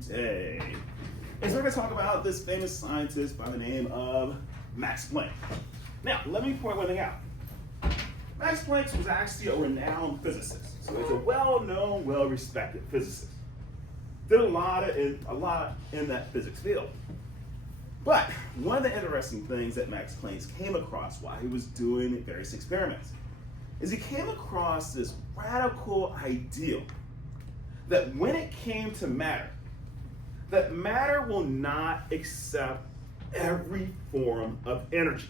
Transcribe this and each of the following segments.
today is we're going to talk about this famous scientist by the name of Max Planck. Now, let me point one thing out. Max Planck was actually a renowned physicist. So he's a well-known, well-respected physicist. Did a lot in that physics field. But one of the interesting things that Max Planck came across while he was doing various experiments is he came across this radical ideal that when it came to matter, that matter will not accept every form of energy.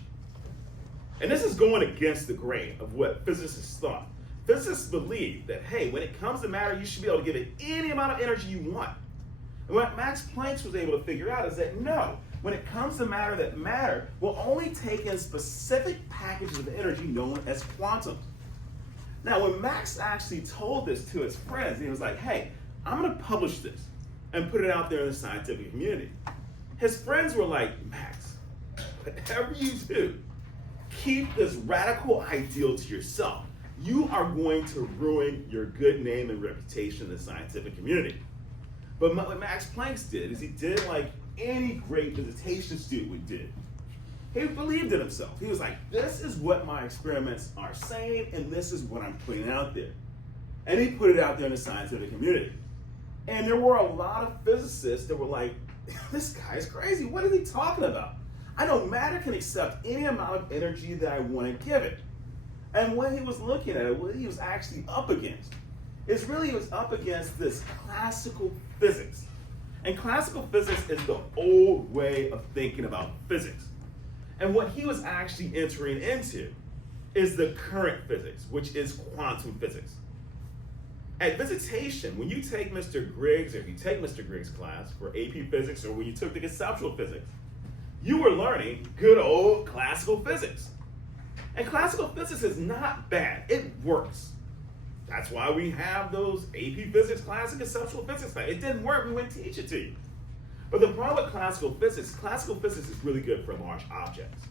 And this is going against the grain of what physicists thought. Physicists believe that, hey, when it comes to matter, you should be able to give it any amount of energy you want. And what Max Planck was able to figure out is that no, when it comes to matter, that matter will only take in specific packages of energy known as quantum. Now, when Max actually told this to his friends, he was like, hey, I'm going to publish this and put it out there in the scientific community. His friends were like, Max, whatever you do, keep this radical ideal to yourself. You are going to ruin your good name and reputation in the scientific community. But what Max Planck did is he did like any great visitation student would do. He believed in himself. He was like, this is what my experiments are saying, and this is what I'm putting out there. And he put it out there in the scientific community. And there were a lot of physicists that were like, this guy is crazy. What is he talking about? I know matter can accept any amount of energy that I want to give it. And when he was looking at it, what he was actually up against is really he was up against this classical physics. And classical physics is the old way of thinking about physics. And what he was actually entering into is the current physics, which is quantum physics. At visitation, when you take Mr. Griggs, or if you take Mr. Griggs' class for AP Physics, or when you took the conceptual physics, you were learning good old classical physics. And classical physics is not bad, it works. That's why we have those AP Physics class and conceptual physics class. It didn't work, we wouldn't teach it to you. But the problem with classical physics is really good for large objects.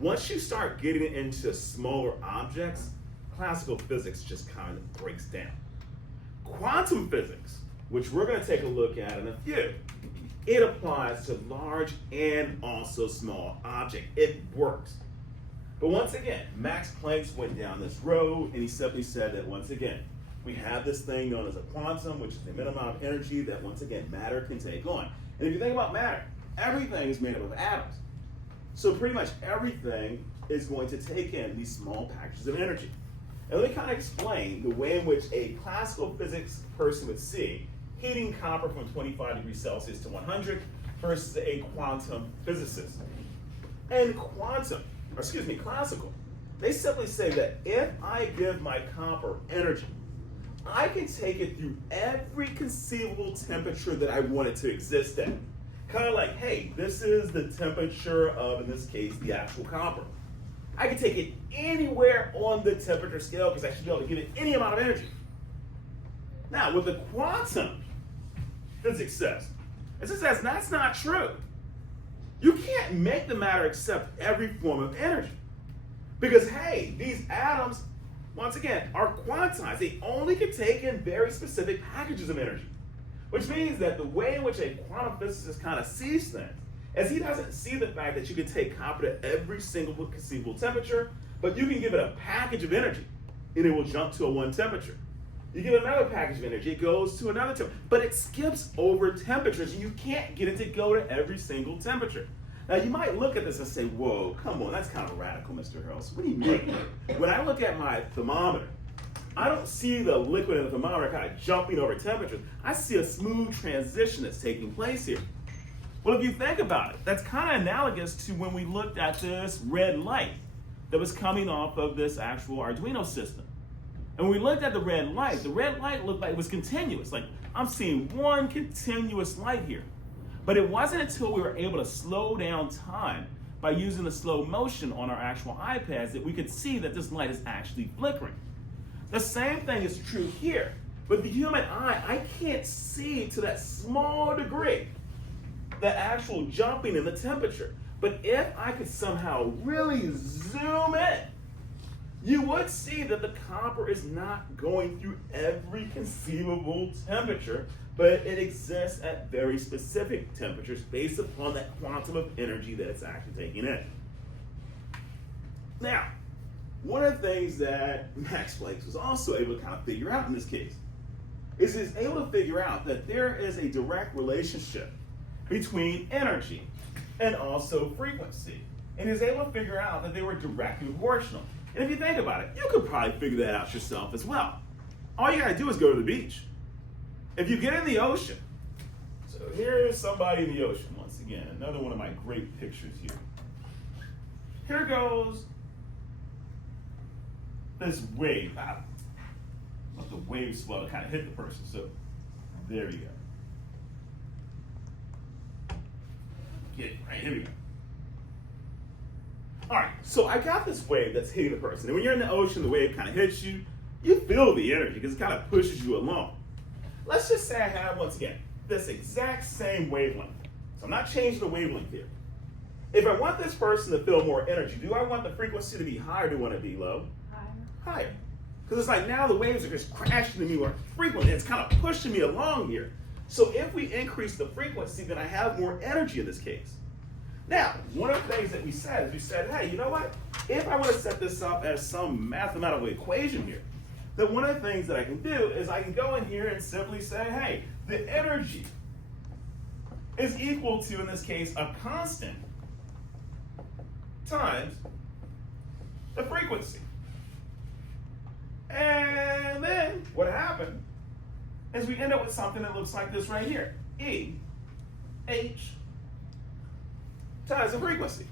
Once you start getting into smaller objects, classical physics just kind of breaks down. Quantum physics, which we're going to take a look at in a few, it applies to large and also small objects. It works. But once again, Max Planck went down this road and he simply said that once again, we have this thing known as a quantum, which is the minimum amount of energy that once again matter can take on. And if you think about matter, everything is made up of atoms. So pretty much everything is going to take in these small packages of energy. And let me kind of explain the way in which a classical physics person would see heating copper from 25 degrees Celsius to 100 versus a quantum physicist. And classical, they simply say that if I give my copper energy, I can take it through every conceivable temperature that I want it to exist at. Kind of like, hey, this is the temperature of, in this case, the actual copper. I can take it anywhere on the temperature scale because I should be able to give it any amount of energy. Now, with the quantum physics says, it says that's not true. You can't make the matter accept every form of energy. Because, hey, these atoms, once again, are quantized. They only can take in very specific packages of energy. Which means that the way in which a quantum physicist kind of sees things is he doesn't see the fact that you can take copper to every single conceivable temperature, but you can give it a package of energy, and it will jump to a one temperature. You give another package of energy, it goes to another temperature, but it skips over temperatures, and you can't get it to go to every single temperature. Now, you might look at this and say, whoa, come on, that's kind of radical, Mr. Harrelson. What do you mean? When I look at my thermometer, I don't see the liquid in the thermometer kind of jumping over temperatures. I see a smooth transition that's taking place here. Well, if you think about it, that's kind of analogous to when we looked at this red light that was coming off of this actual Arduino system. And when we looked at the red light looked like it was continuous. Like, I'm seeing one continuous light here. But it wasn't until we were able to slow down time by using the slow motion on our actual iPads that we could see that this light is actually flickering. The same thing is true here. With the human eye, I can't see to that small degree the actual jumping in the temperature. But if I could somehow really zoom in, you would see that the copper is not going through every conceivable temperature, but it exists at very specific temperatures based upon that quantum of energy that it's actually taking in. Now, one of the things that Max Planck was also able to kind of figure out in this case is he's able to figure out that there is a direct relationship between energy and also frequency. And he's able to figure out that they were directly proportional. And if you think about it, you could probably figure that out yourself as well. All you gotta do is go to the beach. If you get in the ocean, so here's somebody in the ocean once again, another one of my great pictures here. Here goes this wave. Let the wave swell to kind of hit the person. So there you go. Get it, right, here we go. All right, so I got this wave that's hitting the person. And when you're in the ocean, the wave kind of hits you. You feel the energy because it kind of pushes you along. Let's just say I have, once again, this exact same wavelength. So I'm not changing the wavelength here. If I want this person to feel more energy, do I want the frequency to be high or do I want it to be low? Higher. Higher. Because it's like now the waves are just crashing to me more frequently. It's kind of pushing me along here. So if we increase the frequency, then I have more energy in this case. Now, one of the things that we said is we said, hey, you know what? If I want to set this up as some mathematical equation here, then one of the things that I can do is I can go in here and simply say, hey, the energy is equal to, in this case, a constant times the frequency. And then what happened is we end up with something that looks like this right here. E, H, times the frequency.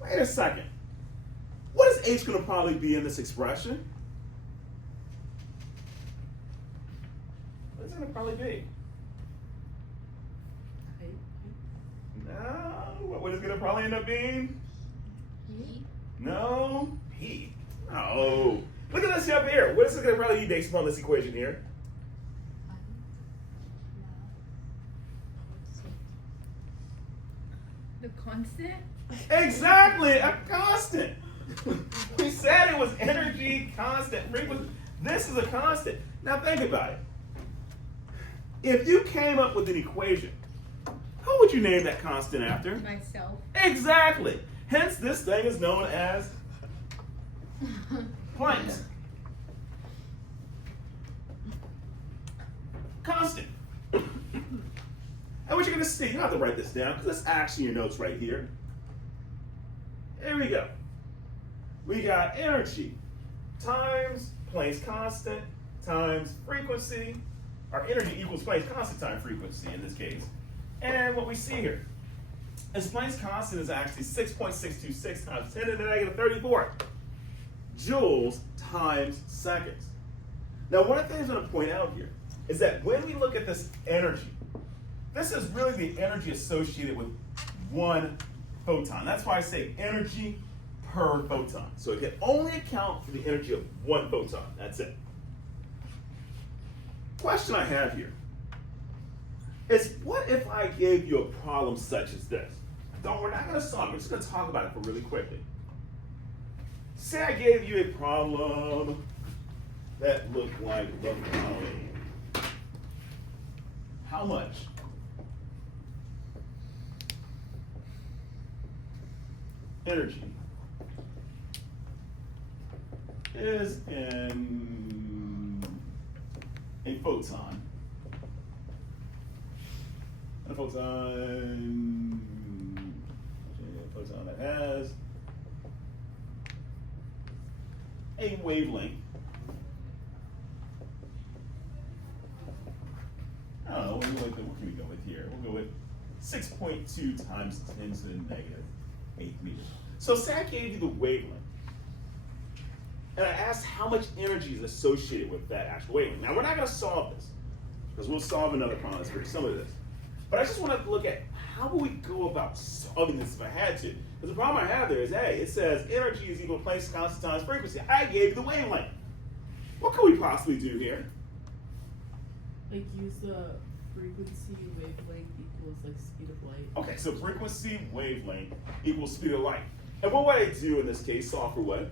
Wait a second. What is H going to probably be in this expression? What is it going to probably be? No. What is it going to probably end up being? P. No. P. No. Look at this up here. What is it going to probably be based upon this equation here? The constant? Exactly, a constant. We said it was energy, constant, frequency. This is a constant. Now think about it. If you came up with an equation, who would you name that constant after? Myself. Exactly. Hence, this thing is known as Planck's constant. And what you're going to see, you don't have to write this down because it's actually your notes right here. Here we go. We got energy times Planck's constant times frequency. Our energy equals Planck's constant times frequency in this case. And what we see here is Planck's constant is actually 6.626 times 10 to the negative 34 joules times seconds. Now, one of the things I'm going to point out here is that when we look at this energy, this is really the energy associated with one photon. That's why I say energy per photon. So it can only account for the energy of one photon. That's it. Question I have here is, what if I gave you a problem such as this? We're not going to solve it. We're just going to talk about it for really quickly. Say I gave you a problem that looked like the following. How much energy is in a photon? A photon that has a wavelength. I don't know, what can we go with here? We'll go with 6.2 times 10 to the negative 8 meters. So say I gave you the wavelength, and I asked how much energy is associated with that actual wavelength. Now, we're not going to solve this, because we'll solve another problem that's very similar to this. But I just want to look at how will we go about solving this if I had to. Because the problem I have there is, hey, it says energy is equal to Planck's constant times frequency. I gave you the wavelength. What could we possibly do here? Like use the frequency wavelength equals like speed of light. Okay, so frequency wavelength equals speed of light. And what would I do in this case? Solve for what?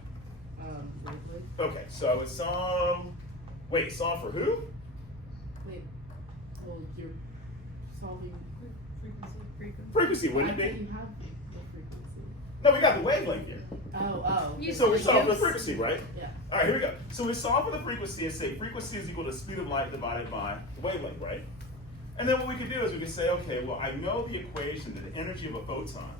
Wavelength. Okay, so I would solve, wait, solve for who? Wait. Well, you're solving Frequency. Frequency, I wouldn't it think be? you have the frequency. No, we got the wavelength here. Oh. You- So we solve for the Yes. frequency, right? Yeah. All right, here we go. So we solve for the frequency and say frequency is equal to speed of light divided by the wavelength, right? And then what we could do is we could say, okay, well, I know the equation that the energy of a photon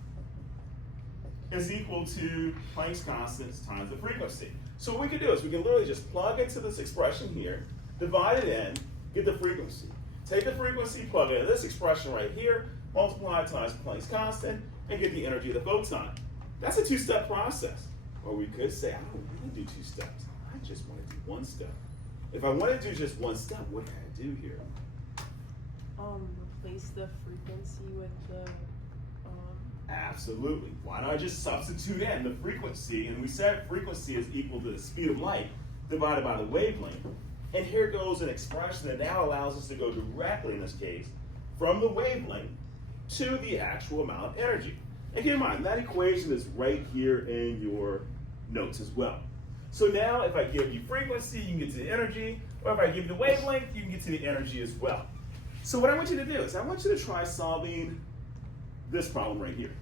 is equal to Planck's constant times the frequency. So what we can do is we can literally just plug into this expression here, divide it in, get the frequency. Take the frequency, plug it in this expression right here, multiply it times Planck's constant, and get the energy of the photon. That's a two-step process. Or we could say, I don't want to do two steps. I just want to do one step. If I want to do just one step, what can I do here? Replace the frequency with the Absolutely. Why don't I just substitute in the frequency? And we said frequency is equal to the speed of light divided by the wavelength. And here goes an expression that now allows us to go directly, in this case, from the wavelength to the actual amount of energy. And keep in mind, that equation is right here in your notes as well. So now if I give you frequency, you can get to the energy, or if I give you the wavelength, you can get to the energy as well. So what I want you to do is I want you to try solving this problem right here.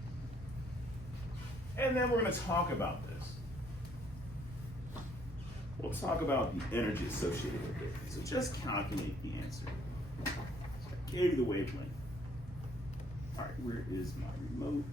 And then we're going to talk about this. We'll talk about the energy associated with it. So just calculate the answer. So I gave you the wavelength. All right, where is my remote?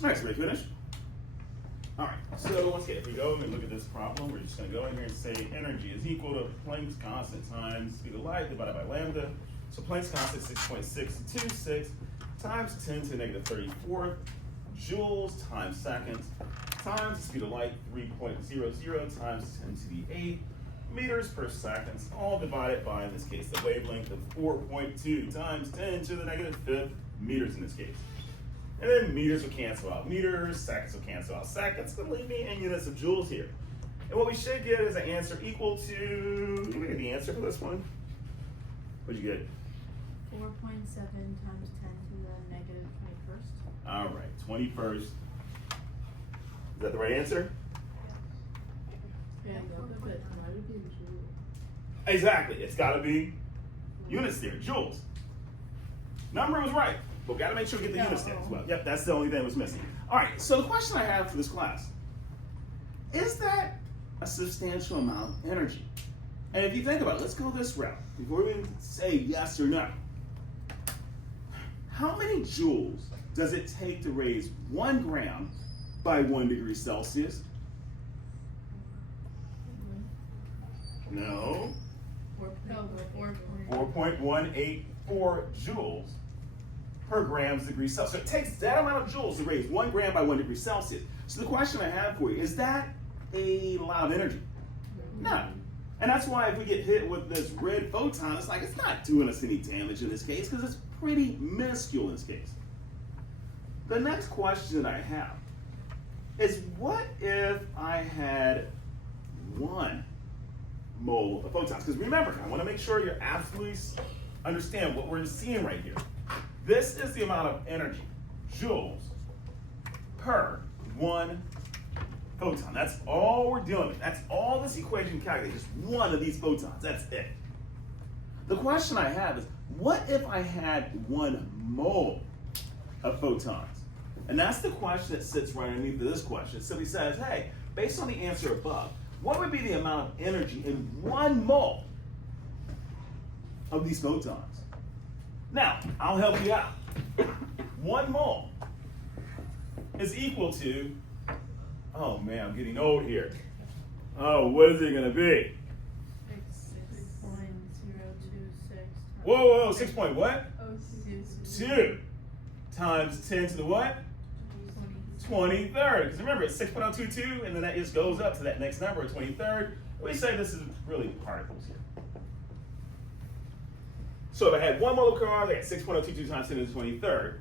All right, so ready to finish? All right, so once again, if we go and look at this problem, we're just going to go in here and say energy is equal to Planck's constant times speed of light divided by lambda. So Planck's constant 6.626 times 10 to the negative 34th joules times seconds times the speed of light 3.00 times 10 to the 8th meters per second, all divided by, in this case, the wavelength of 4.2 times 10 to the negative 5th meters in this case. And then meters will cancel out meters, seconds will cancel out seconds, but leave me in units of joules here. And what we should get is an answer equal to, did we get the answer for this one? What'd you get? 4.7 times 10 to the negative 21st. All right, 21st. Is that the right answer? Yeah, but why would it be in joule? Exactly, it's gotta be units there, joules. Number was right, but we gotta make sure we get the units there as well. Yep, that's the only thing that was missing. All right, so the question I have for this class, is that a substantial amount of energy? And if you think about it, let's go this route. Before we even say yes or no, how many joules does it take to raise 1 gram by 1 degree Celsius? No. 4.1. 4.184 joules per grams degree Celsius. So it takes that amount of joules to raise 1 gram by 1 degree Celsius. So the question I have for you, is that a lot of energy? No. And that's why if we get hit with this red photon, it's like it's not doing us any damage in this case because it's pretty minuscule in this case. The next question I have is, what if I had 1 mole of photons? Because remember, I want to make sure you absolutely understand what we're seeing right here. This is the amount of energy, joules, per 1 photon. That's all we're dealing with. That's all this equation calculates, just 1 of these photons. That's it. The question I have is, what if I had 1 mole of photons? And that's the question that sits right underneath this question. It simply says, hey, based on the answer above, what would be the amount of energy in 1 mole of these photons? Now, I'll help you out. 1 mole is equal to, oh man, I'm getting old here. Oh, what is it going to be? 6.026. Whoa, 6 point what? Oh, 2 times 10 to the what? 23rd. Because remember, it's 6.022, and then that just goes up to that next number, 23rd. We say this is really particles here. So if I had 1 mole of cars, I got 6.022 times 10 to the 23rd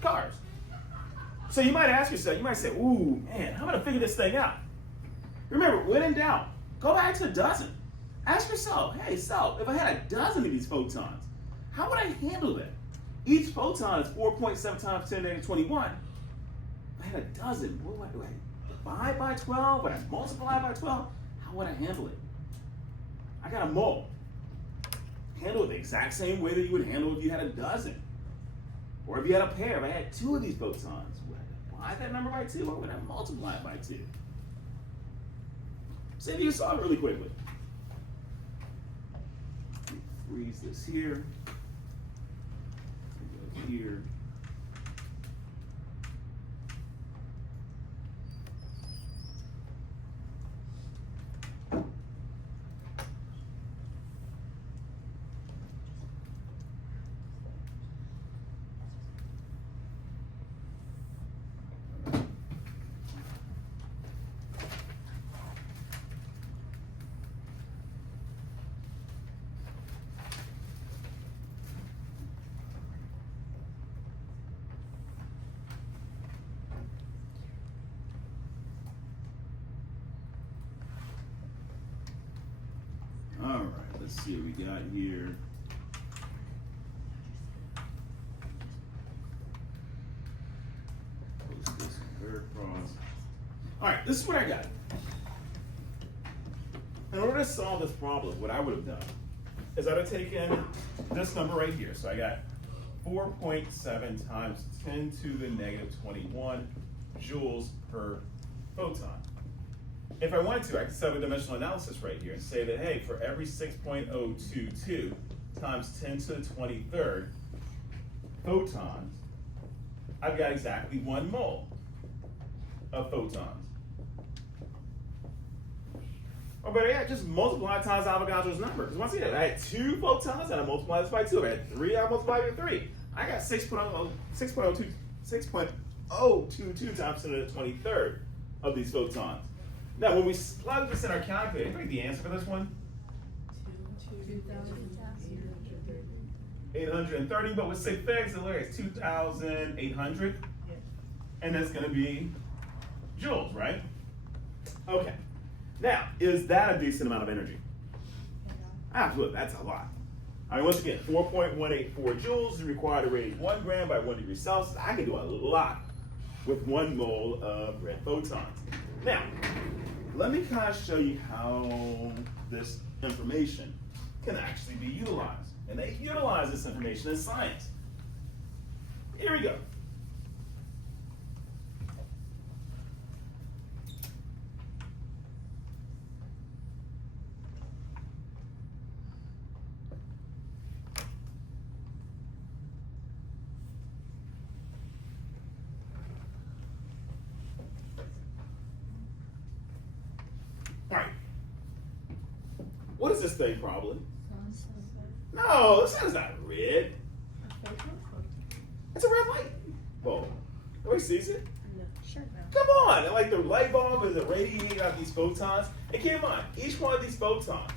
cars. So you might ask yourself, you might say, ooh, man, how am I going to figure this thing out? Remember, when in doubt, go back to a dozen. Ask yourself, hey, so if I had a dozen of these photons, how would I handle that? Each photon is 4.7 times 10 to the 21. If I had a dozen, what would I divide by 12? Would I multiply by 12? How would I handle it? I got a mole. Handle it the exact same way that you would handle if you had a dozen. Or if you had a pair, if I had 2 of these photons, would I divide that number by 2 or would I multiply it by 2? See if you can solve it really quickly. Freeze this here. Go here. All right, let's see what we got here. Post this one across. All right, this is what I got. In order to solve this problem, what I would have done is I'd have taken this number right here. So I got 4.7 times 10 to the negative 21 joules per photon. If I wanted to, I could set up a dimensional analysis right here and say that, hey, for every 6.022 times 10 to the 23rd photons, I've got exactly 1 mole of photons. Or better yet, just multiply times Avogadro's number. Because once again, I had 2 photons and I multiplied this by 2. If I had 3, I multiplied by 3. I got 6.022 times 10 to the 23rd of these photons. Now, when we plug this in our calculator, anybody the answer for this one? 830, but with 6 pegs, it's 2,800. And that's going to be joules, right? Okay. Now, is that a decent amount of energy? Absolutely, that's a lot. I mean, once again, 4.184 joules is required to raise 1 gram by 1 degree Celsius. I can do a lot with 1 mole of red photons. Now, let me kind of show you how this information can actually be utilized. And they utilize this information in science. Here we go. All right. What is this thing probably? Sun. No, the sun is not red. A photon? It's a red light bulb. Nobody sees it. No. Sure. Come on, and like the light bulb is radiating out these photons. And keep in mind, each one of these photons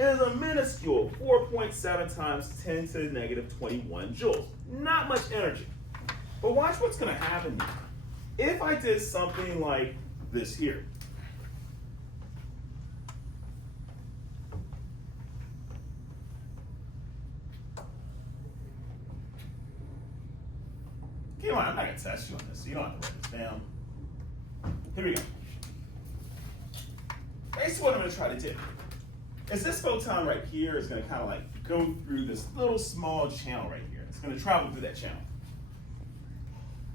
is a minuscule 4.7 times 10 to the negative 21 joules. Not much energy. But watch what's going to happen here. If I did something like this here. Keep in mind, I'm not going to test you on this, so you don't have to write this down. Here we go. Basically what I'm going to try to do is this photon right here is going to kind of like go through this little small channel right here. It's going to travel through that channel.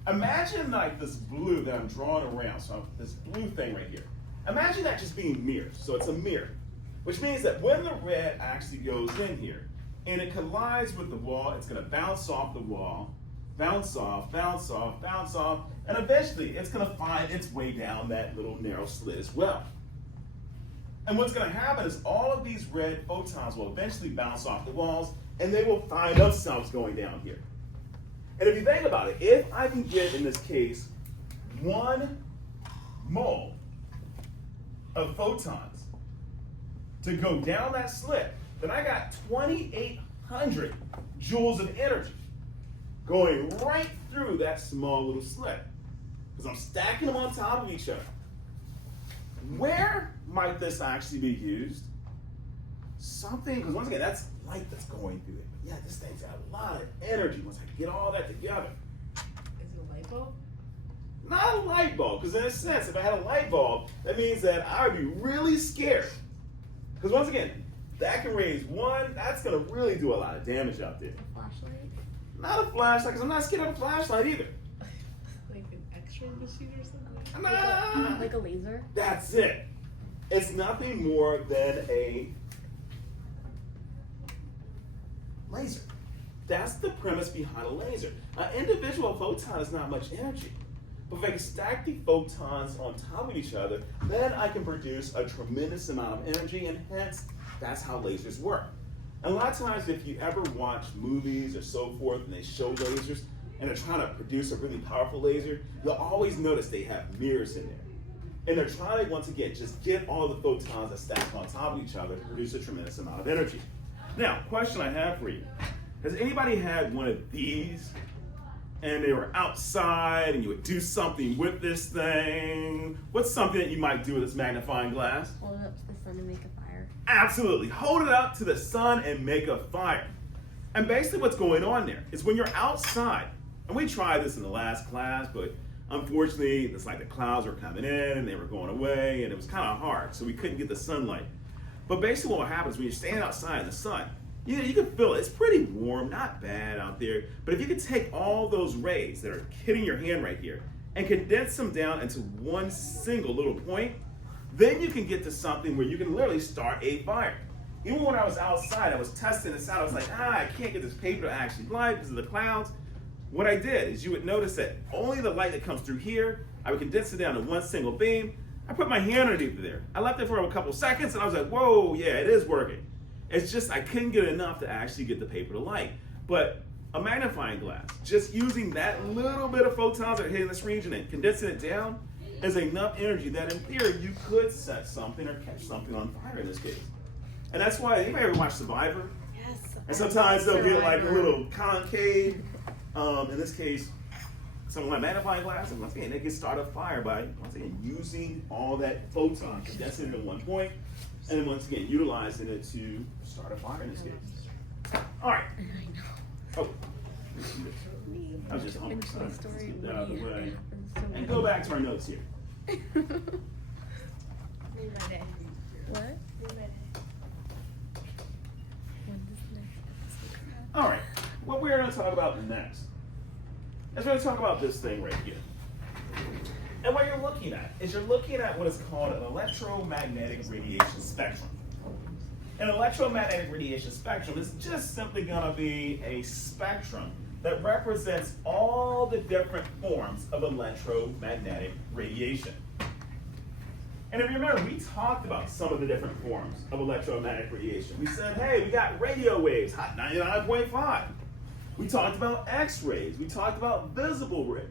Imagine like this blue that I'm drawing around, so this blue thing right here. Imagine that just being mirrors, so it's a mirror. Which means that when the red actually goes in here and it collides with the wall, it's going to bounce off the wall, bounce off, bounce off, bounce off, and eventually it's going to find its way down that little narrow slit as well. And what's going to happen is all of these red photons will eventually bounce off the walls and they will find themselves going down here. And if you think about it, if I can get, in this case, 1 mole of photons to go down that slit, then I got 2,800 joules of energy going right through that small little slit. Because I'm stacking them on top of each other. Where might this actually be used? Something, because once again, that's light that's going through it. Yeah, this thing's got a lot of energy once I get all that together. Is it a light bulb? Not a light bulb, because in a sense, if I had a light bulb, that means that I would be really scared. Because once again, that can raise one, that's going to really do a lot of damage out there. Flashlight. Not a flashlight, because I'm not scared of a flashlight either. Like an X-ray machine or something? Nah, Like a laser. that's it. It's nothing more than a laser. That's the premise behind a laser. An individual photon is not much energy. But if I can stack the photons on top of each other, then I can produce a tremendous amount of energy, and hence, that's how lasers work. And a lot of times, if you ever watch movies or so forth, and they show lasers, and they're trying to produce a really powerful laser, you'll always notice they have mirrors in there. And they're trying to, once again, just get all the photons that stack on top of each other to produce a tremendous amount of energy. Now, question I have for you. Has anybody had one of these and they were outside and you would do something with this thing? What's something that you might do with this magnifying glass? Hold it up to the sun and make a fire. Absolutely. Hold it up to the sun and make a fire. And basically what's going on there is when you're outside, and we tried this in the last class, but unfortunately, it's like the clouds were coming in and they were going away, and it was kind of hard, so we couldn't get the sunlight. But basically what happens when you're standing outside in the sun, you can feel it. It's pretty warm, not bad out there. But if you could take all those rays that are hitting your hand right here and condense them down into one single little point, then you can get to something where you can literally start a fire. Even when I was outside, I was testing this out. I was like, I can't get this paper to actually light because of the clouds. What I did is you would notice that only the light that comes through here, I would condense it down to one single beam. I put my hand underneath there. I left it for a couple seconds and I was like, whoa, yeah, it is working. It's just I couldn't get enough to actually get the paper to light. But a magnifying glass, just using that little bit of photons that are hitting this region and condensing it down is enough energy that in theory you could set something or catch something on fire in this case. And that's why, anybody ever watch Survivor? Yes. And sometimes they'll get like a little concave. In this case, something like magnifying glass, and once again, they can start a fire by, once again, using all that photon, condensing it in one point, and then once again, utilizing it to start a fire in this case. All right. Oh. I was just on the side. Let's get that out of the way. And go back to our notes here. What? All right. What we're going to talk about next is we're going to talk about this thing right here. And what you're looking at is you're looking at what is called an electromagnetic radiation spectrum. An electromagnetic radiation spectrum is just simply going to be a spectrum that represents all the different forms of electromagnetic radiation. And if you remember, we talked about some of the different forms of electromagnetic radiation. We said, hey, we got radio waves, hot 99.5. We talked about X-rays. We talked about visible rays.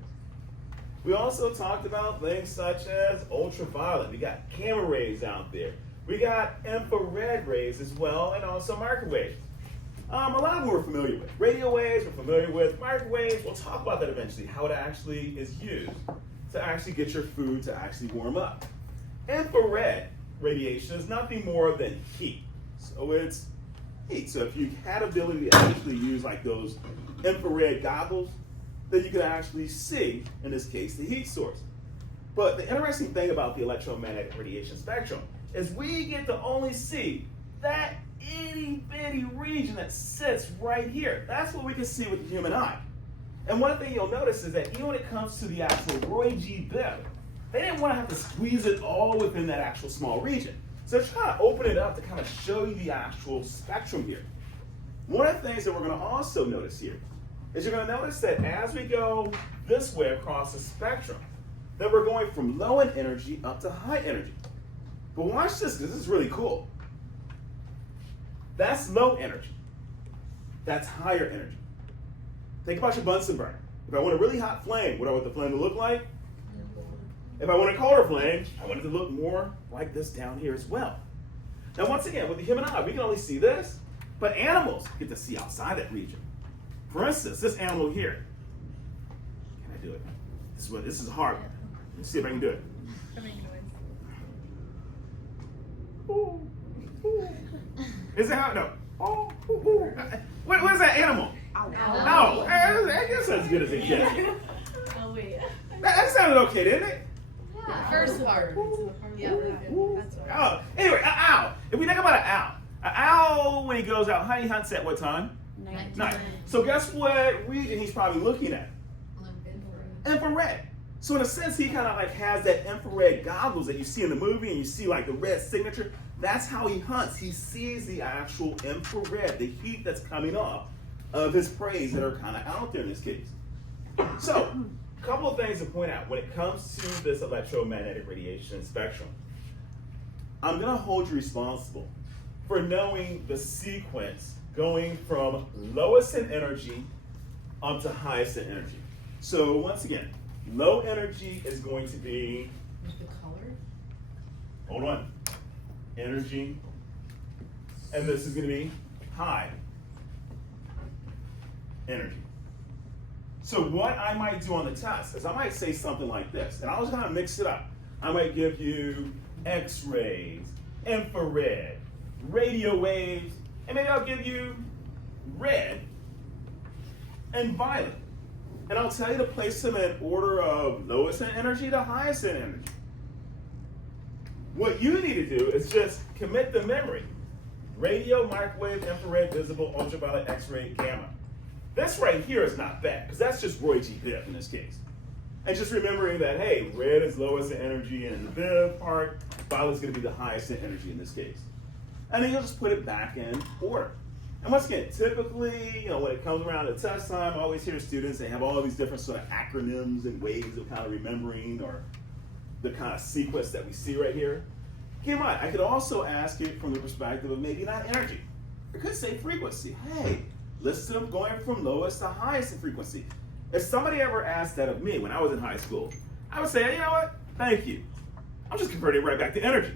We also talked about things such as ultraviolet. We got gamma rays out there. We got infrared rays as well, and also microwaves. A lot of them we're familiar with. Radio waves, we're familiar with. Microwaves, we'll talk about that eventually, how it actually is used to actually get your food to actually warm up. Infrared radiation is nothing more than heat. So it's heat. So if you had ability to actually use like those infrared goggles, then you can actually see, in this case, the heat source. But the interesting thing about the electromagnetic radiation spectrum is we get to only see that itty bitty region that sits right here. That's what we can see with the human eye. And one thing you'll notice is that even when it comes to the actual Roy G. Biv, they didn't want to have to squeeze it all within that actual small region. So they're trying to open it up to kind of show you the actual spectrum here. One of the things that we're going to also notice here is you're going to notice that as we go this way across the spectrum, that we're going from low in energy up to high energy. But watch this, because this is really cool. That's low energy. That's higher energy. Think about your Bunsen burner. If I want a really hot flame, what do I want the flame to look like? If I want a colder flame, I want it to look more like this down here as well. Now, once again, with the human eye, we can only see this, but animals get to see outside that region. For instance, this animal here. Can I do it? This is hard. Let's see if I can do it. I make Ooh, ooh. Is it how? No. Oh, ooh, ooh. What is that animal? noise. No. I guess that's as good as it gets. Oh wait. That sounded okay, didn't it? Yeah. First part. Yeah, that's right. Oh, anyway, an owl. If we think about an owl, when he goes out, honey hunts at what time? Night. So guess what region he's probably looking at? Infrared. So in a sense, he kind of like has that infrared goggles that you see in the movie, and you see like the red signature. That's how he hunts. He sees the actual infrared, the heat that's coming off of his prey that are kind of out there in this case. So, a couple of things to point out when it comes to this electromagnetic radiation spectrum. I'm going to hold you responsible for knowing the sequence going from lowest in energy up to highest in energy. So once again, low energy is going to be, With the color? hold on, energy, and this is going to be high energy. So what I might do on the test is I might say something like this, and I'll just kind of mix it up. I might give you X-rays, infrared, radio waves, and maybe I'll give you red and violet. And I'll tell you to place them in order of lowest in energy to highest in energy. What you need to do is just commit the memory. Radio, microwave, infrared, visible, ultraviolet, X-ray, gamma. This right here is not bad, because that's just Roy G. Biv in this case. And just remembering that, hey, red is lowest in energy in the Biv part, violet is going to be the highest in energy in this case. And then you'll just put it back in order. And once again, typically, when it comes around to test time, I always hear students, they have all these different sort of acronyms and ways of kind of remembering or the kind of sequence that we see right here. Keep in mind, I could also ask it from the perspective of maybe not energy. I could say frequency. Hey, listen to them going from lowest to highest in frequency. If somebody ever asked that of me when I was in high school, I would say, you know what? Thank you. I'm just converting it right back to energy.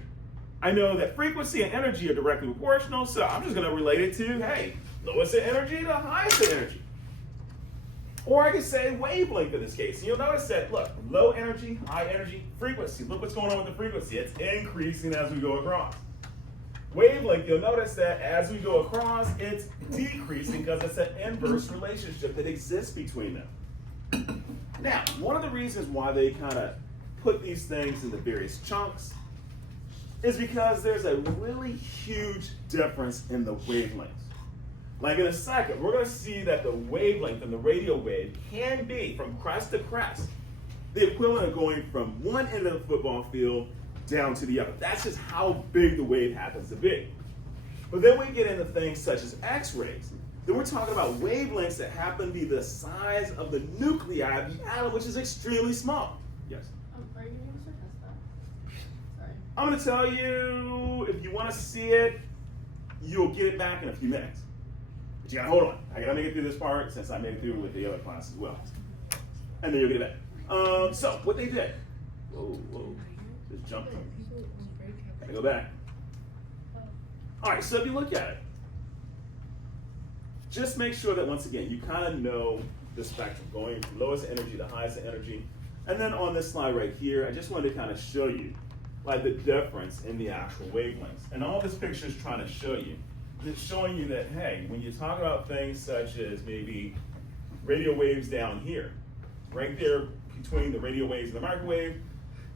I know that frequency and energy are directly proportional, so I'm just going to relate it to, hey, lowest in energy to highest in energy. Or I could say wavelength in this case. And you'll notice that, look, low energy, high energy, frequency. Look what's going on with the frequency. It's increasing as we go across. Wavelength, you'll notice that as we go across, it's decreasing because it's an inverse relationship that exists between them. Now, one of the reasons why they kind of put these things into various chunks is because there's a really huge difference in the wavelengths. Like in a second, we're going to see that the wavelength in the radio wave can be, from crest to crest, the equivalent of going from one end of the football field down to the other. That's just how big the wave happens to be. But then we get into things such as X-rays. Then we're talking about wavelengths that happen to be the size of the nuclei of the atom, which is extremely small. Yes? Are you going to test that? Sorry. I'm going to tell you, if you want to see it, you'll get it back in a few minutes. But you got to hold on. I got to make it through this part since I made it through with the other class as well. And then you'll get it back. So, what they did. Whoa. Just jumped. Gotta go back. All right, so if you look at it, just make sure that once again, you kind of know the spectrum going from lowest energy to highest energy. And then on this slide right here, I just wanted to kind of show you like the difference in the actual wavelengths. And all this picture is trying to show you, it's showing you that, hey, when you talk about things such as maybe radio waves down here, right there between the radio waves and the microwave,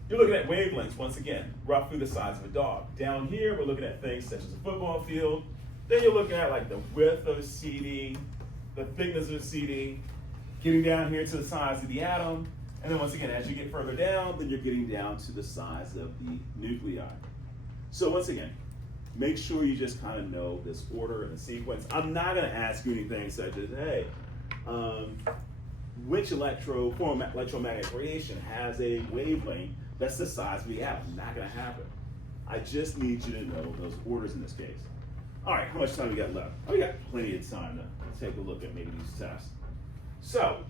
you're looking at wavelengths, once again, roughly the size of a dog. Down here, we're looking at things such as a football field. Then you're looking at like the width of a CD, the thickness of a CD, getting down here to the size of the atom. And then once again, as you get further down, then you're getting down to the size of the nuclei. So once again, make sure you just kind of know this order and the sequence. I'm not going to ask you anything such as, hey, which form of electromagnetic radiation has a wavelength that's the size of the atom? Not going to happen. I just need you to know those orders in this case. All right, how much time we got left? Oh, we got plenty of time to take a look at maybe these tests. So,